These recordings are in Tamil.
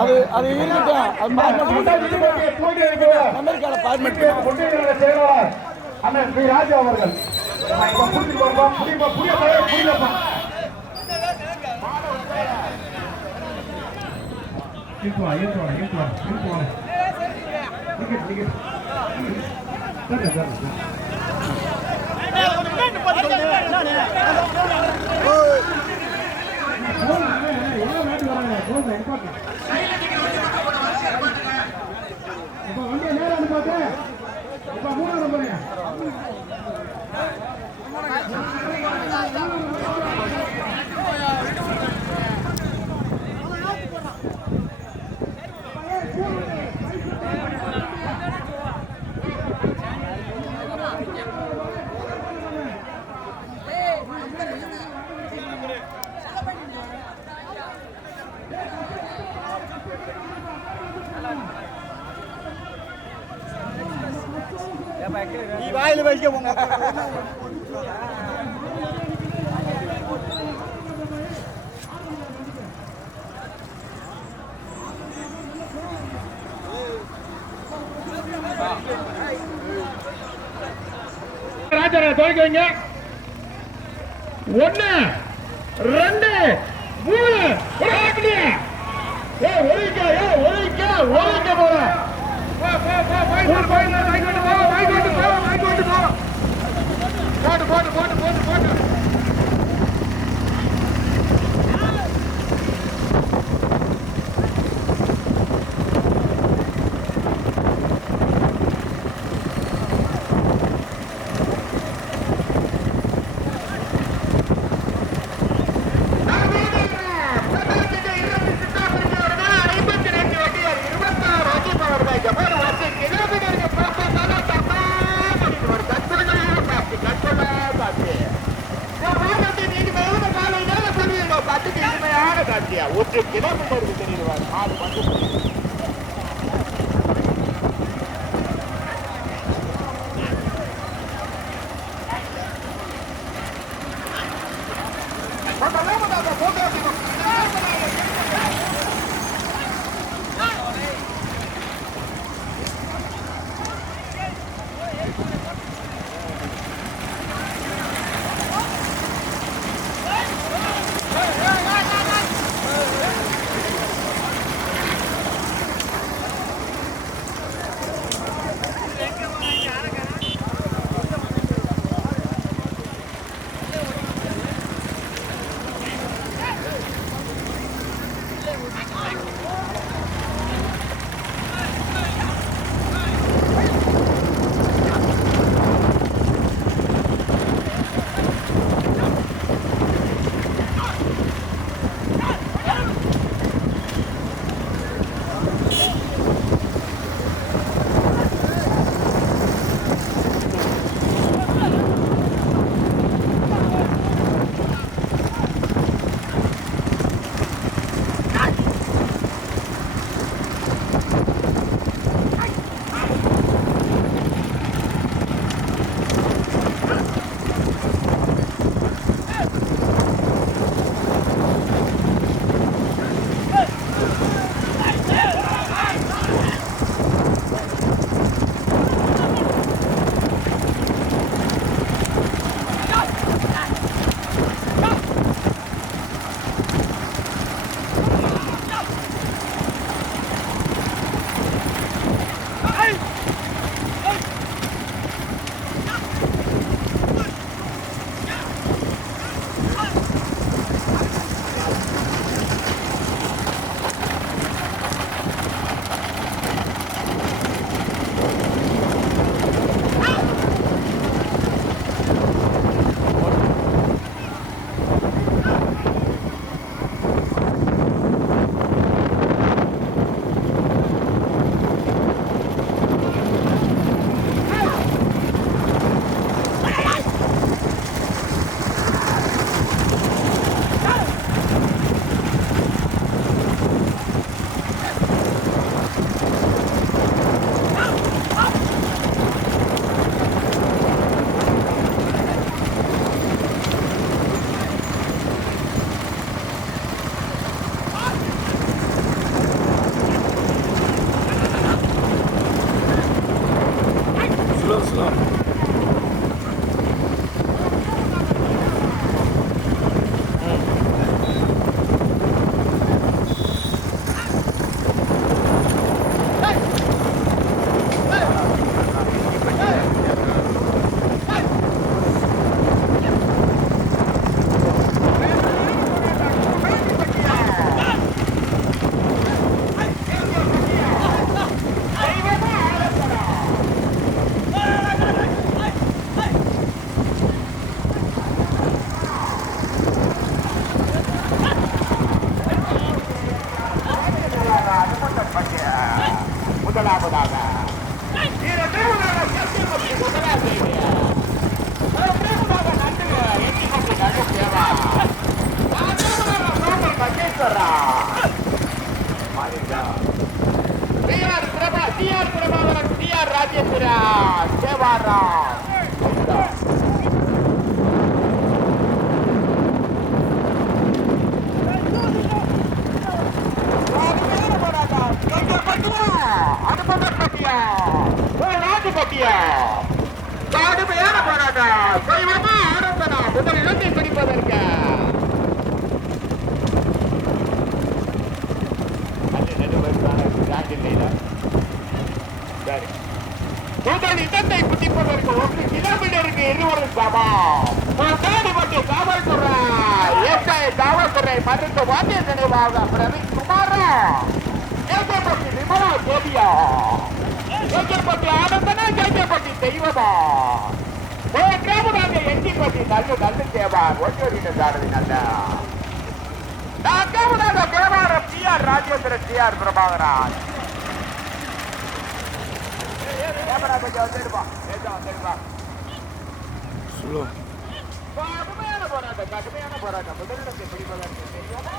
அது அது இருக்கட்டும் அது அமெரிக்கால பார்மெண்ட் செயலாளர் அண்ணன் ஸ்ரீ ராஜா அவர்கள். ஏற்றுவாங்க ஏற்றுவாங்க ஏற்றுவாங்க ஏற்றுவாங்க தர்றேன் தர்றேன் நீ வாயில வைக்க போங்க ராஜா துவைக்க வைங்க. ஒன்று எதாவது தெரியுது நாலு வந்து T R Prabhakaran T R Rajendra Devara கடுமையான போராட்டம் சைவமா ஆரம்பனா முதல் இடத்தை பிடிப்பதற்கு அது நடுவருக்கான ராஜில்லையில முதல் இடத்தை பிடிப்பதற்கு ஒரு கிலோமீட்டருக்கு இருவரும் சமம் முன்னாடிப்பட்டி காவல்துறை ஏற்காய் காவல்துறை மருந்து வாத்திய நினைவாக பிரவீன் குமாரா. ஏற்கப்பட்டி விமலா தேவியா. ஏற்கப்பட்டி ஆனந்தனா ஏற்கப்பட்டி தெய்வமா மூன்றாவதாக எஞ்சிப்பட்டி நல்ல நல்ல சாரதி நான்காவதாக Thevaram T R Rajendran T R Prabhakaraj camera கொஞ்சம் வந்துடுப்பா கொஞ்சம் வந்துடுப்பா ஸ்லோ கடுமையான போராட்டம் கடுமையான போராட்டம் முதலிடத்தை பிடிப்பதற்கு தெரியாதா?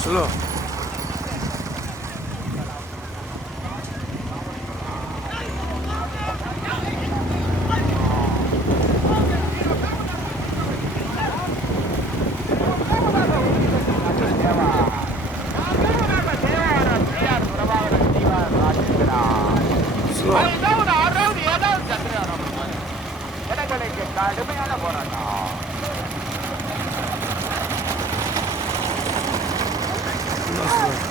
ஸ்லோ நான்காவதாக Thevaram T R Prabhakaran T R Rajendra slow ஐந்தாவது ஆறாவது ஏழாவது சந்திரயானம் இடங்களுக்கு கடுமையான போராட்டம் Thank you.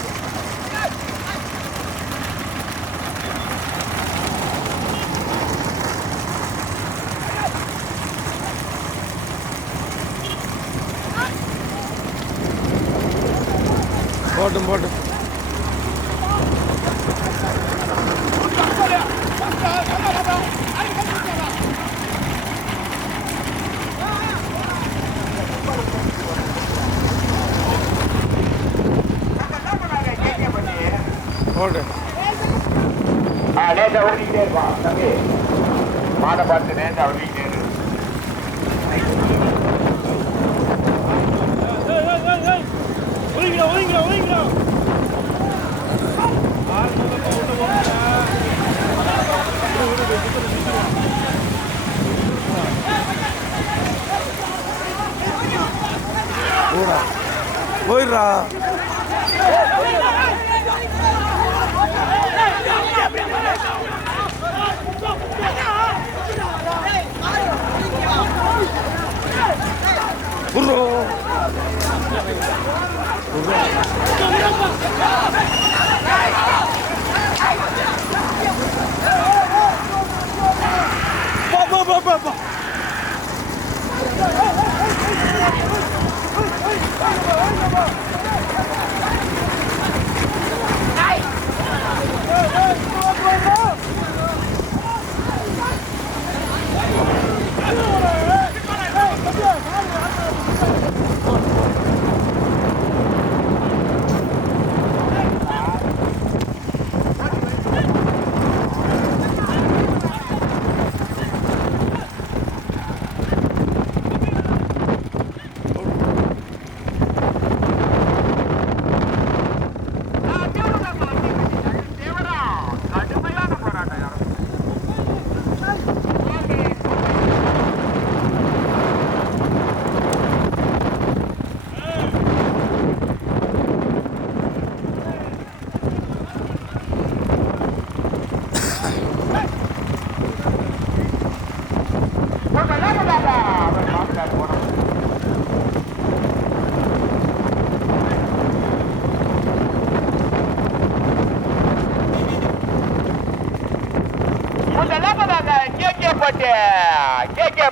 போட்டு லேசா ஓடிக்கிட்டே இருப்பான் தம்பி. மாடை பார்த்து லேசா ஓடிக்கிட்டே இரு. போடா போயிடுறா. புர்ரோ பா Hey!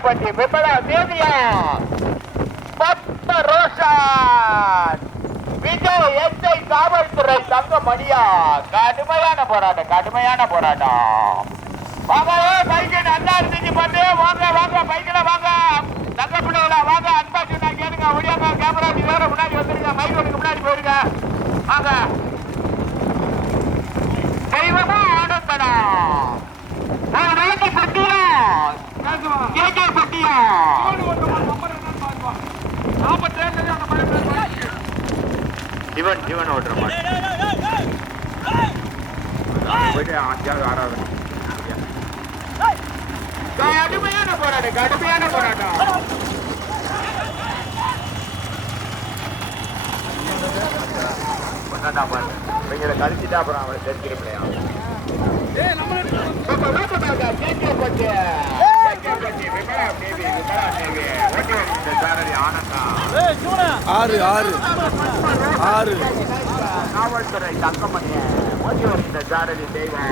கேகேப்பட்டி விமலா தேவியா பத்ம ரோஷன். விஜய் எஸ்ஐ காவல்துறை தங்கமணியா? கடுமையான போராட்டம் கடுமையான போராட்டம். வாங்க பைக்கு நல்லா இருந்துச்சு பண்ணு வாங்க வாங்க பைக்கில் வாங்க. தங்க பிள்ளைகள வாங்க. அன்பா சொன்னா கேளுங்க. ஒடியாங்க கேமரா நீ வேற முன்னாடி வந்துருங்க. மைக்கோனுக்கு முன்னாடி போயிருங்க. வாங்க. தெய்வமா ஆனந்தனம் நான் நாளைக்கு பத்திரம் கேட்க பட்டியா இவன் இவன் ஓட்டுற மாதிரி. போயிட்டு அஞ்சாவது ஆறாவது கடுமையான போராட்டம் கடுமையான போராட்டம். பண்ணா பாரு. இவங்களை கழிச்சுட்டா அப்புறம் அவனை தெரிஞ்சிருப்பலையா ஆறு ஆறு. ஆறு. காவல்துறை தங்கமணிய ஓட்டி வருகின்ற சாரதி தெய்வம்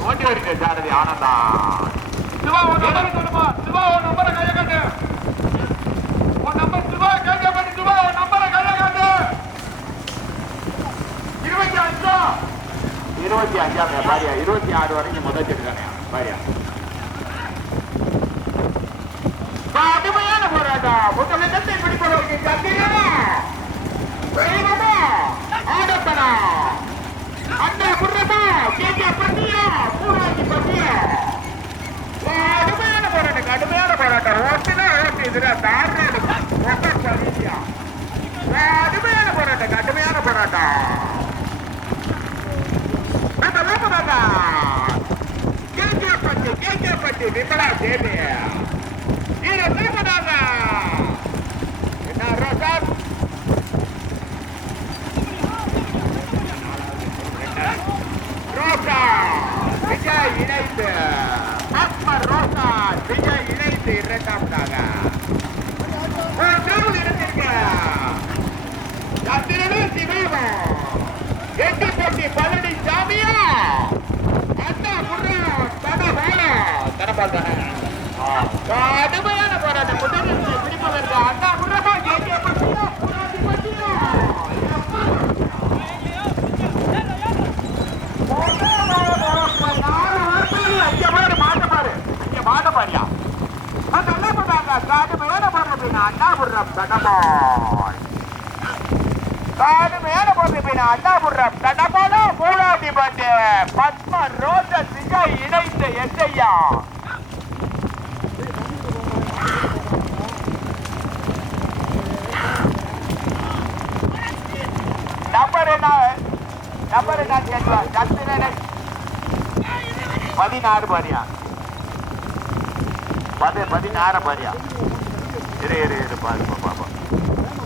ஓட்டி வருகிற சாரதி ஆனந்தா சிவா உன் நம்பர் சொல்லுமா சிவா உன் நம்பரை கையை காட்டு உன் நம்பர் சிவா கேட்க பண்ணி சிவா உன் நம்பரை கையை காட்டு இருபத்தி அஞ்சா இருபத்தி அஞ்சாம் பாரியா இருபத்தி ஆறு வரைக்கும் முதல் இருக்கானே பாரியா கடுமையான போராட்டம். புத்தகத்தை பிடிப்பதற்கு சத்தியமா தெய்வமா ஆடப்பனா அந்த குர்ரமா கேட்க பண்ணியா பூராட்சி பண்ணியா கடுமையான போராட்டம் கடுமையான போராட்டம். ஓட்டுனா ஓட்டு இதுல தாராடு சரியா? கடுமையான போராட்டம் கடுமையான போராட்டம். क्या क्या पति बिपड़ा दे दे கடுமையான போராட்டம் முதலில் நம்பர் என்ன நம்பர் என்ன கேட்கலாம் பதினாறு பாரியா? பதி பதினாறு பாரியா? இரு இரு இரு பாரு பாப்பா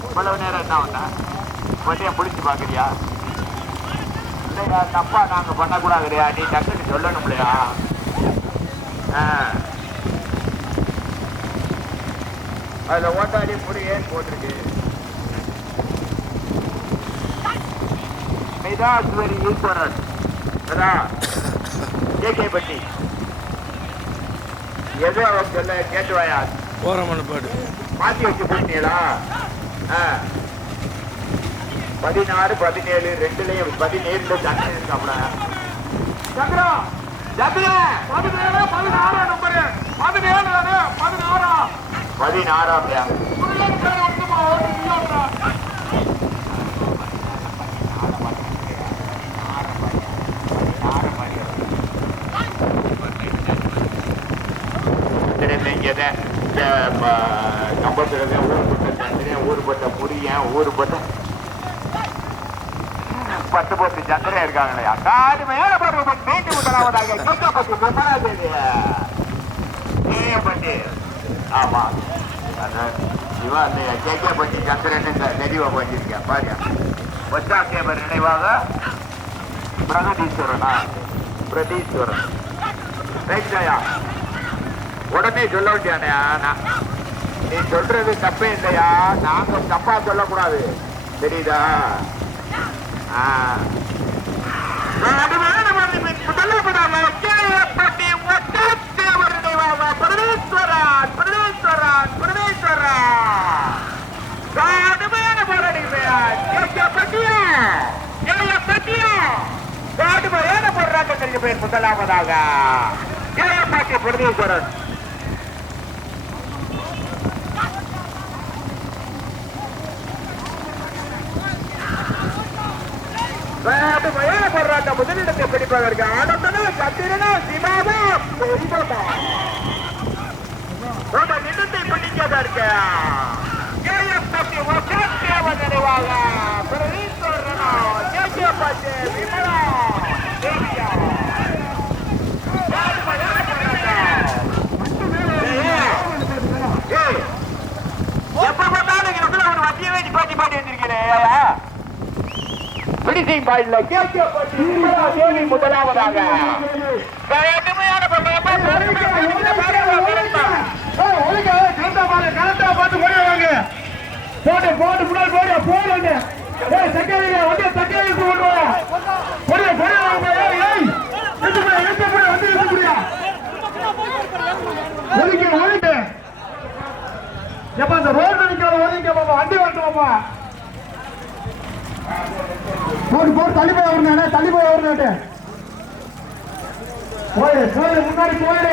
இவ்வளவு நேரம் என்ன ஒண்ணா? வண்டியை பிடிச்சி பாக்குறியா? இல்லையா தப்பா நாங்க பண்ணக்கூடாதுலையா நீ டக்குன்னு சொல்லணும் இல்லையா? ஆ. அதுல ஓட்டாடி முடி ஏன் போட்டிருக்கு. மைதாஸ்வரி ஈஸ்வரன் அதான். கேகே பட்டி. எது அவன் சொல்ல கேட்டு வாயா? ஓரமான பாடு. மாத்தி வச்சு போயிட்டீங்களா. பதினாறு பதினேழு ரெண்டுலயும் பதினேழுல சண்டை இருக்காப்ல சந்திரா சந்திரா பதினேழு பதினாறு நம்பரு. பதினேழு தானே பதினாறா? பதினாறாம் முருகன் பேர் ஒட்டுமா ஓட்டு நீ ஓட்டுறா கம்பத்துல ஊருப்பட்ட சந்திரன் ஊருப்பட்ட புரியன் ஊருப்பட்ட பத்து பத்து சந்திரன் இருக்காங்களையா காடுமையான மீண்டும் முதலாவதாக சொக்கப்பட்டு பிரம்மராஜேவி ஆமா. இவன் அந்த கேகே பண்ணி சந்திரன் இந்த பாருங்க. ஒச்சாக்கேபர் நினைவாக பிரகதீஸ்வரனா? பிரதீஸ்வரன். ரைட்டாயா உடனே சொல்ல வேண்டியானே நான் நீ சொல்றது தப்பே இல்லையா? நாங்க தப்பா சொல்லக்கூடாது. தெரியுதா? ஆ. முதலாவதாக பாட்டி ஒட்டத்தேவர் பிரதீஸ்வரன் பிரதீஸ்வரன் பிரதீஸ்வரன் கடுமையான போராடி கேட்கப்பட்டியா கேட்கப்பட்டியா கடுமையான போராட்டத்திற்கு பேர் முதலாவதாக கேட்கப்பட்டி பிரதீஸ்வரன் கடுமையான போராட்டம் முதலிடத்தை பிடிப்பதற்கு ஆனந்தனா சத்திரனா சிவாதா பெரியமா உங்க நிலத்தை பிடிப்பதற்கு கேஎஸ்பி வசந்தேவ நினைவாக பிரதீஸ்வரனா கேஎஸ்பி விமலா தேவியா. எப்ப பார்த்தாலும் இங்க நடுவுல ஒரு வண்டியவே நிப்பாட்டி பாட்டி வந்திருக்கிறேன் பிடிசிங் பாயிண்ட்ல கேட்கப்பட்டு முதலாவதாக. போட்டு போட்டு முன்னாடி போடு போடு சக்கரையா வந்து சக்கரை கொண்டு வா. போடு போடு ஏய் ஏய் எடுத்து போடு ரோடு நிக்கிற ஒதுங்க பாப்பா வண்டி வரட்டும் பாப்பா போடு போடு தள்ளி போய் வரணும் தள்ளி போய் வரணும் போய் போய் முன்னாடி போயிடு.